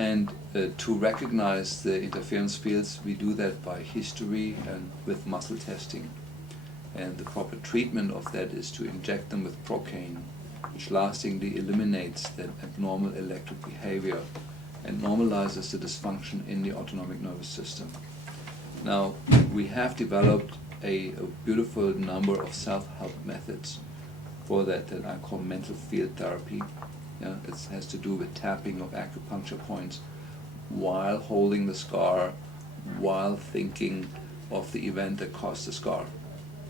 And to recognize the interference fields, we do that by history and with muscle testing. And the proper treatment of that is to inject them with procaine, which lastingly eliminates that abnormal electric behavior and normalizes the dysfunction in the autonomic nervous system. Now, we have developed a beautiful number of self-help methods for that I call mental field therapy. Yeah, it has to do with tapping of acupuncture points while holding the scar, while thinking of the event that caused the scar.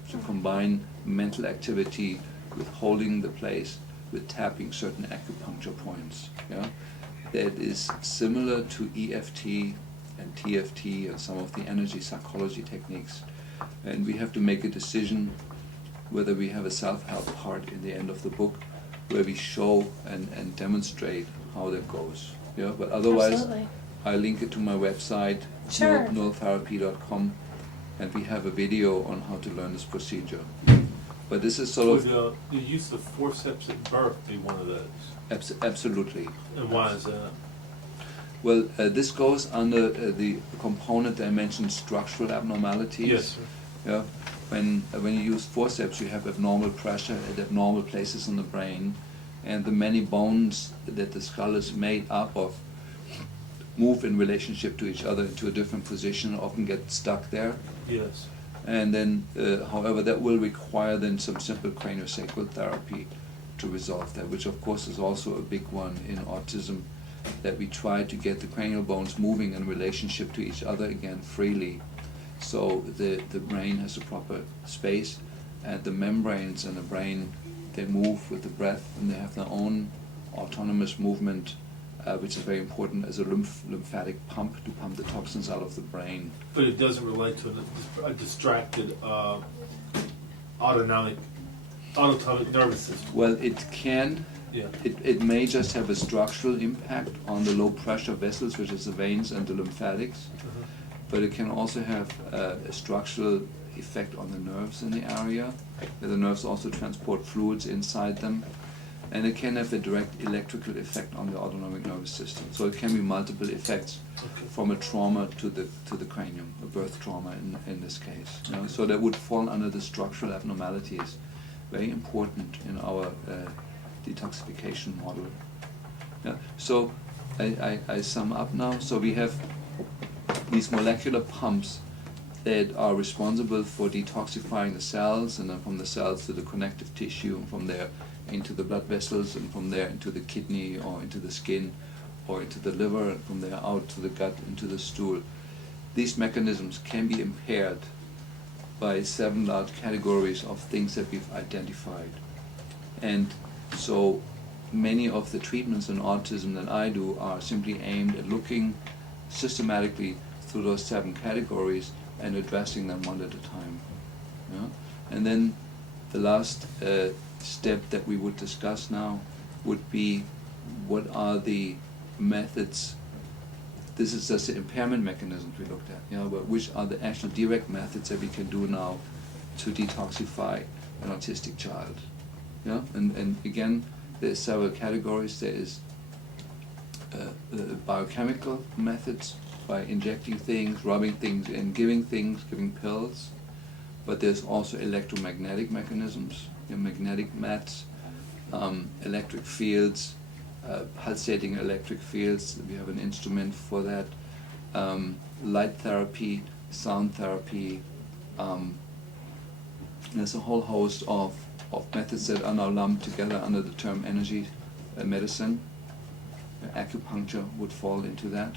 To combine mental activity with holding the place, with tapping certain acupuncture points. Yeah? That is similar to EFT and TFT and some of the energy psychology techniques. And we have to make a decision whether we have a self-help part in the end of the book where we show and demonstrate how that goes. Yeah? But otherwise, Absolutely. I link it to my website, Sure. nulltherapy.com, and we have a video on how to learn this procedure. But this is sort Would of... the use of forceps at birth be one of those? Absolutely. And why is that? Well, this goes under the component that I mentioned, structural abnormalities. Yes, sir. Yeah. When you use forceps, you have abnormal pressure at abnormal places in the brain, and the many bones that the skull is made up of move in relationship to each other into a different position, often get stuck there. Yes. And then, however, that will require then some simple craniosacral therapy to resolve that, which of course is also a big one in autism, that we try to get the cranial bones moving in relationship to each other again freely, so the brain has a proper space, and the membranes in the brain, they move with the breath, and they have their own autonomous movement, which is very important as a lymphatic pump to pump the toxins out of the brain. But it doesn't relate to a distracted autonomic nervous system. Well, it can. Yeah. It may just have a structural impact on the low pressure vessels, which is the veins and the lymphatics, but it can also have a structural effect on the nerves in the area. The nerves also transport fluids inside them, and it can have a direct electrical effect on the autonomic nervous system. So it can be multiple effects from a trauma to the cranium, a birth trauma in this case. You know? So that would fall under the structural abnormalities, very important in our detoxification model. Yeah. So I sum up now. So we have these molecular pumps that are responsible for detoxifying the cells, and then from the cells to the connective tissue, and from there into the blood vessels, and from there into the kidney or into the skin or into the liver, and from there out to the gut, into the stool. These mechanisms can be impaired by 7 large categories of things that we've identified. And so many of the treatments in autism that I do are simply aimed at looking systematically through those 7 categories and addressing them one at a time. Yeah? And then the last step that we would discuss now would be, what are the methods? This is just the impairment mechanisms we looked at, but which are the actual direct methods that we can do now to detoxify an autistic child. Yeah? And again, there are several categories. There is biochemical methods, by injecting things, rubbing things in, giving pills. But there's also electromagnetic mechanisms, magnetic mats, electric fields, pulsating electric fields. We have an instrument for that. Light therapy, sound therapy. There's a whole host of methods that are now lumped together under the term energy medicine. Acupuncture would fall into that.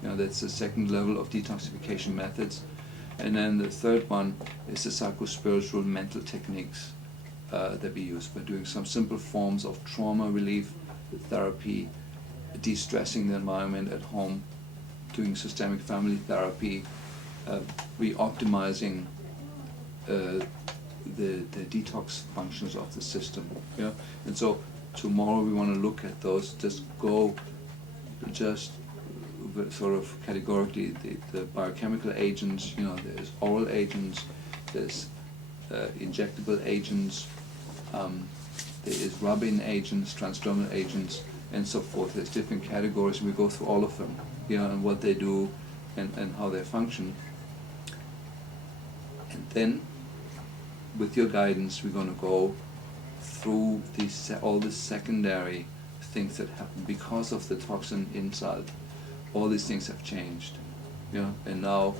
That's the second level of detoxification methods. And then the third one is the psychospiritual mental techniques that we use by doing some simple forms of trauma relief therapy, de-stressing the environment at home, doing systemic family therapy, re-optimizing the detox functions of the system. Yeah? And so tomorrow we want to look at those, just sort of categorically the biochemical agents. There's oral agents, there's injectable agents, there is rub-in agents, transdermal agents, and so forth. There's different categories, and we go through all of them, and what they do, and how they function. And then, with your guidance, we're going to go through all the secondary things that happen because of the toxin insult. All these things have changed, and now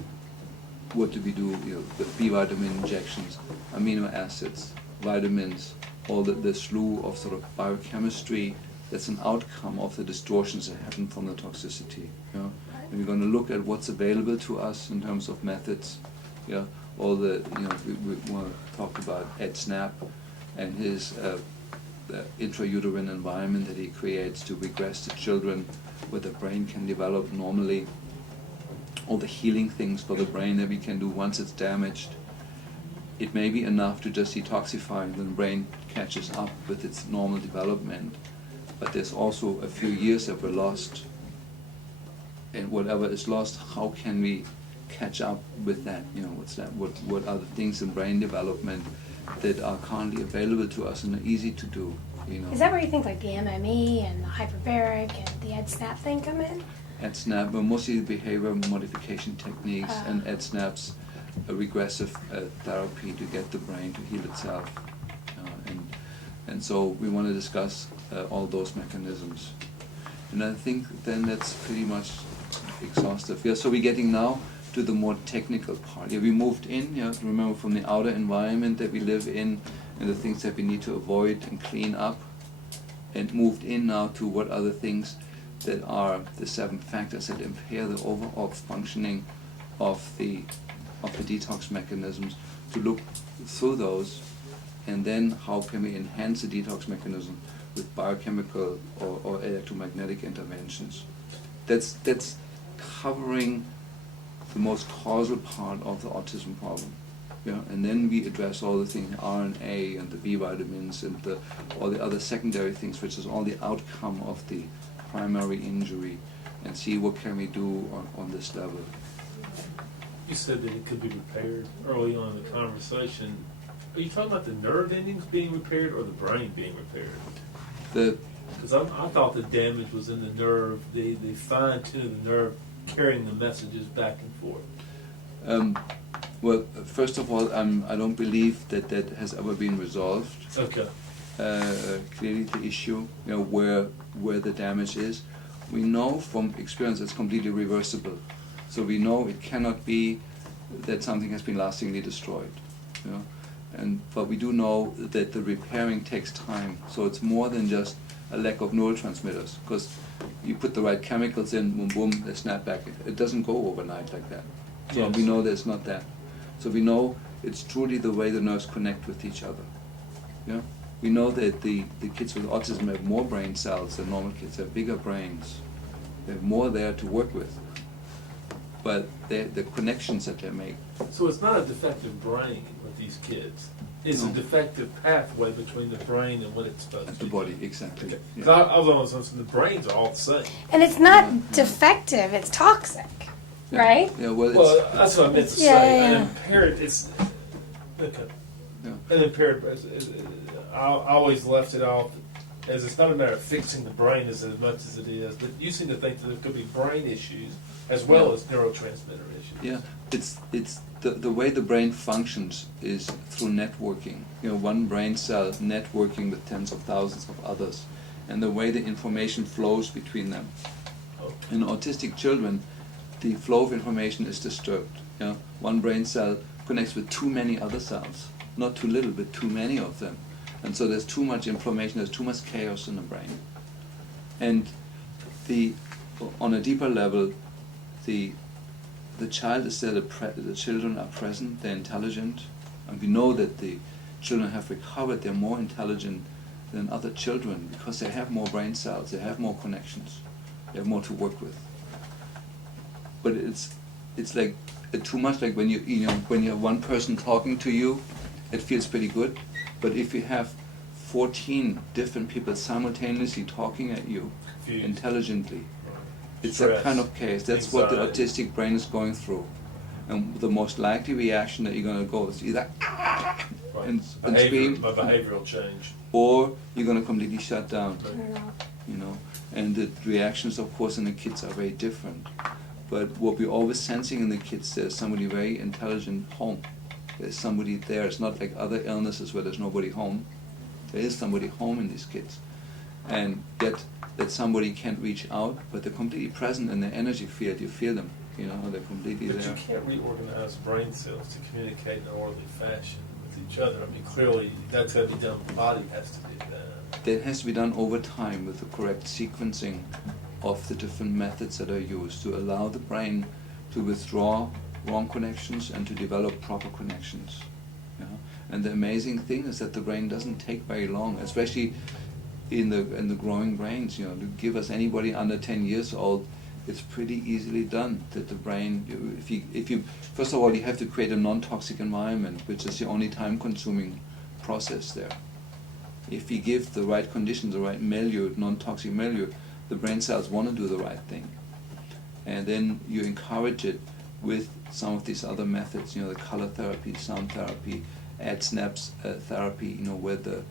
what do we do? The B vitamin injections, amino acids, vitamins, all the slew of sort of biochemistry that's an outcome of the distortions that happen from the toxicity. And we're going to look at what's available to us in terms of methods. All the we want to talk about Ed Snap and his intrauterine environment that he creates to regress the children where the brain can develop normally. All the healing things for the brain that we can do once it's damaged. It may be enough to just detoxify and the brain catches up with its normal development, but there's also a few years that were lost, and whatever is lost, how can we catch up with that? What's that? What are the things in brain development that are currently available to us and are easy to do? Is that where you think like the MME and the hyperbaric and the Ed Snap thing come in? Ed Snap, but mostly the behavior modification techniques, and Ed Snap's a regressive therapy to get the brain to heal itself. And so we want to discuss all those mechanisms. And I think then that's pretty much exhaustive. So we're getting now to the more technical part. We moved in, remember, from the outer environment that we live in and the things that we need to avoid and clean up, and moved in now to what are the things that are the 7 factors that impair the overall functioning of the detox mechanisms, to look through those, and then how can we enhance the detox mechanism with biochemical or electromagnetic interventions. That's covering the most causal part of the autism problem. And then we address all the things, RNA and the B vitamins and all the other secondary things, which is all the outcome of the primary injury, and see what can we do on this level. You said that it could be repaired early on in the conversation. Are you talking about the nerve endings being repaired or the brain being repaired? Because I thought the damage was in the nerve, they fine-tune the nerve carrying the messages back and forth. Well, first of all, I don't believe that has ever been resolved. Okay. Clearly the issue, where the damage is. We know from experience it's completely reversible. So we know it cannot be that something has been lastingly destroyed. But we do know that the repairing takes time. So it's more than just a lack of neurotransmitters, because you put the right chemicals in, boom, boom, they snap back. It doesn't go overnight like that. So Yes. we know that it's not that. So we know it's truly the way the nerves connect with each other. We know that the kids with autism have more brain cells than normal kids. They have bigger brains. They have more there to work with. But the connections that they make. So it's not a defective brain with these kids. It's No. a defective pathway between the brain and what it's supposed to The do. body, exactly. Okay. Yeah. 'Cause I was on something, the brains are all the same. And it's not defective, it's toxic, Yeah. right? Yeah, well, Well, that's what I meant to Yeah, say. yeah. An impaired, it's, okay. Yeah. An impaired, I always left it off as it's not a matter of fixing the brain as much as it is, but you seem to think that there could be brain issues as well as neurotransmitter issues. Yeah, it's the way the brain functions is through networking. One brain cell networking with tens of thousands of others, and the way the information flows between them. Okay. In autistic children, the flow of information is disturbed. One brain cell connects with too many other cells, not too little, but too many of them, and so there's too much inflammation. There's too much chaos in the brain, and on a deeper level, the child is there, the children are present, they're intelligent, and we know that the children have recovered, they're more intelligent than other children because they have more brain cells, they have more connections, they have more to work with. But it's like too much, like when when you have one person talking to you, it feels pretty good, but if you have 14 different people simultaneously talking at you Confused. intelligently, it's Stress, that kind of case. That's what the anxiety. autistic brain is going through. And the most likely reaction that you're going to go is either Right. and Behavior, scream, by behavioral change. or you're going to completely shut down. I don't know. you know. And the reactions, of course, in the kids are very different. But what we're always sensing in the kids, there's somebody very intelligent home. There's somebody there. It's not like other illnesses where there's nobody home. There is somebody home in these kids. And yet that somebody can't reach out, but they're completely present in their energy field. You feel them, you know, they're completely But there. you can't reorganize brain cells to communicate in an orderly fashion with each other. I mean, clearly, that's got to be done. The body has to do that. That has to be done over time with the correct sequencing of the different methods that are used to allow the brain to withdraw wrong connections and to develop proper connections. You know? And the amazing thing is that the brain doesn't take very long, especially in the growing brains. You know, to give us anybody under 10 years old, it's pretty easily done. That the brain, if you first of all, you have to create a non-toxic environment, which is the only time-consuming process there. If you give the right conditions, the right milieu, non-toxic milieu, the brain cells want to do the right thing. And then you encourage it with some of these other methods, you know, the color therapy, sound therapy, add snaps therapy, you know, where the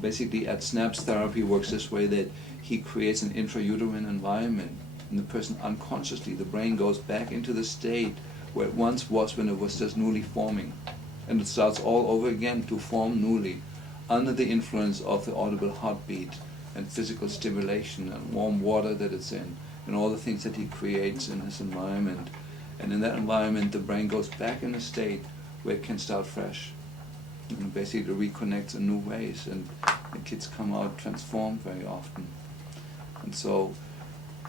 basically add snaps therapy works this way, that he creates an intrauterine environment, and the person unconsciously, the brain goes back into the state where it once was when it was just newly forming. And it starts all over again to form newly, under the influence of the audible heartbeat and physical stimulation and warm water that it's in, and all the things that he creates in his environment. And in that environment, the brain goes back in a state where it can start fresh, and basically reconnects in new ways, and the kids come out transformed very often. And so,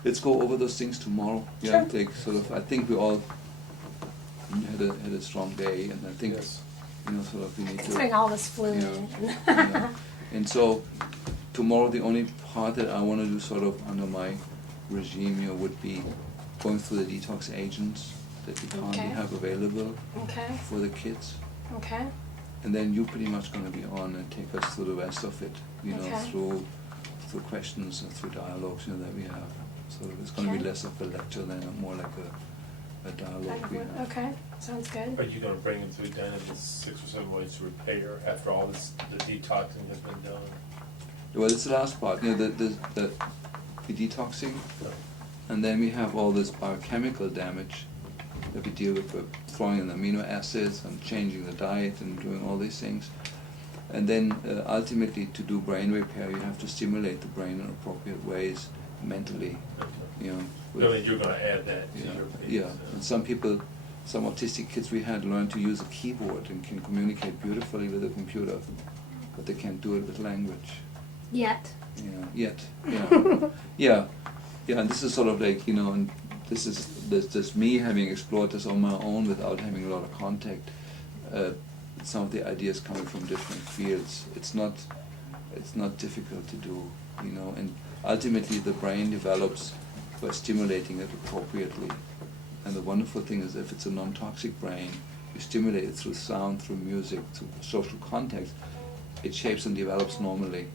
let's go over those things tomorrow. Yeah, Sure. take sort of. I think we all had a strong day, and I think Yes. you know, sort of we need to. Considering all this flu. Yeah. And so tomorrow the only part that I want to do sort of under my regime, you know, would be going through the detox agents that we currently Okay. have available Okay. for the kids. Okay. And then you're pretty much going to be on and take us through the rest of it, you know, Okay. through questions and through dialogues, you know, that we have. So it's going to be Okay. less of a lecture than more like a dialogue we have. Okay. Sounds good. Are you going to bring them through, Dana, the 6 or 7 ways to repair after all this, the detoxing has been done? Well, it's the last part, you know, the detoxing, and then we have all this biochemical damage that we deal with throwing in amino acids and changing the diet and doing all these things. And then ultimately, to do brain repair, you have to stimulate the brain in appropriate ways mentally, you know. No, and you're going to add that to Yeah, your piece. yeah. And some people, some autistic kids we had learn to use a keyboard and can communicate beautifully with a computer, but they can't do it with language. Yet. Yeah, yeah, yeah. And this is sort of like, you know, and this is just me having explored this on my own without having a lot of contact. Some of the ideas coming from different fields. It's not difficult to do, you know. And ultimately, the brain develops by stimulating it appropriately. And the wonderful thing is, if it's a non-toxic brain, you stimulate it through sound, through music, through social context, it shapes and develops normally.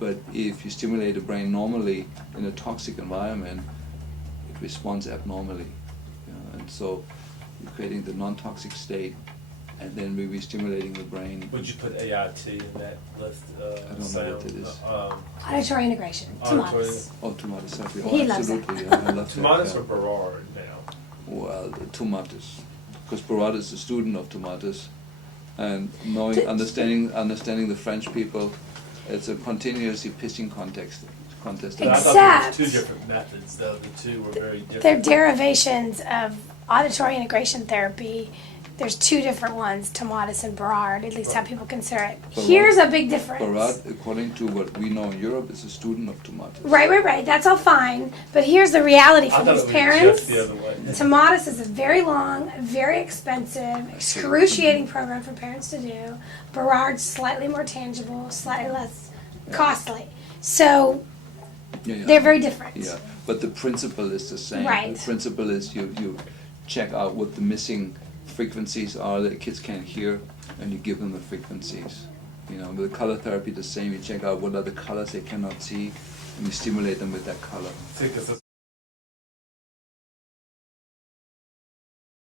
But if you stimulate the brain normally in a toxic environment, it responds abnormally. You know? And so you're creating the non-toxic state, and then we're re-stimulating the brain. Would you put AIT in that list? I don't know sound, what it is. Auditory integration. Auditory- Tomatis. Oh, Tomatis therapy. Oh, He loves it. absolutely. Yeah, I love that. Tomatis Yeah. or Berard now? Well, Tomatis, because Barad is a student of Tomatis, and knowing, understanding the French people, it's a continuously pitching contest. But I thought Except- there was 2 different methods, though. The 2 were very different. They're derivations of auditory integration therapy. There's 2 different ones, Tomatis and Berard, at least how people consider it. Berard- Here's a big difference. Barad, according to what we know in Europe, is a student of Tomatis. Right. That's all fine. But here's the reality I for thought these it was parents. just the other way. Tomatis is a very long, very expensive, excruciating program for parents to do. Berard's slightly more tangible, slightly less costly. So Yeah. they're very different. Yeah, but the principle is the same. Right. The principle is you check out what the missing frequencies are that kids can't hear, and you give them the frequencies. You know, with the color therapy, the same. You check out what are the colors they cannot see, and you stimulate them with that color. Because